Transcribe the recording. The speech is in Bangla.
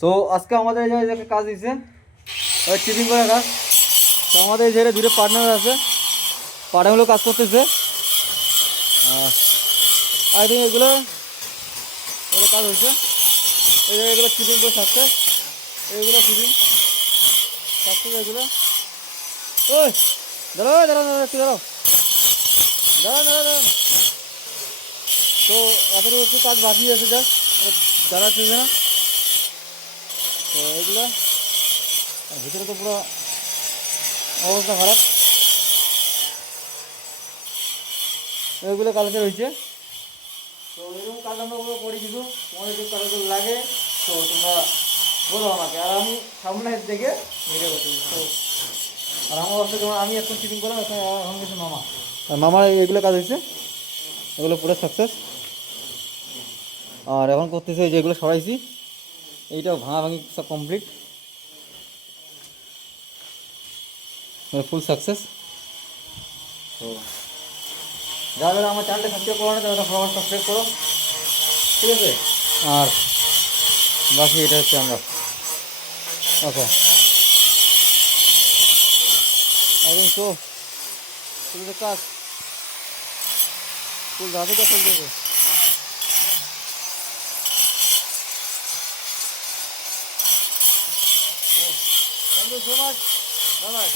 সো আজকে আমাদের এই যে কাজ দিচ্ছে চিপিং করার কাজ। তো আমাদের এই জায়গায় দুটো পার্টনার আছে, পার্টনারগুলো কাজ করতেছে। আই থিঙ্ক এগুলো কাজ হয়েছে। এই জায়গায় এগুলো চিপিং করে থাকছে, এইগুলো চিপিং থাকছে এগুলো। ওই দাঁড়াও দাঁড়াও দাঁড়াও একটু দাঁড়াও দাঁড়ান দাঁড়ান দাঁড়ান। তো এতটুকু একটু কাজ বাকি আছে, জাস্ট দাঁড়াচ্ছে না। তো এইগুলো ভিতরে তো পুরো অবস্থা খারাপ। এগুলো কালকে রয়েছে। তো এরকম কাজ আমরা ওগুলো করি, কিন্তু তোমাদের যদি কাজগুলো লাগে তো তোমরা বলো আমাকে, আর আমি সামনে দেখে ভিডিও করতে। তো আর আমার অবস্থা যেমন আমি এখন চিপিং করলাম, এখন গেছে মামা, আর মামার এগুলো কাজ হয়েছে, এগুলো পুরো সাকসেস। আর এখন করতেছে যেগুলো সরাইছি, এইটাও ভাঙাভাঙি সব কমপ্লিট, ফুল সাকসেস। তো যারা আমার চ্যানেলটা সাবস্ক্রাইব করো না তারা ফটাফট সাবস্ক্রাইব করো, ঠিক আছে? আর বাকি এটা হচ্ছে আমরা ওকে একদম শো চলছে কাজ, ফুল ধাপে কাজ চলতেছে। Thank you so much, bye by.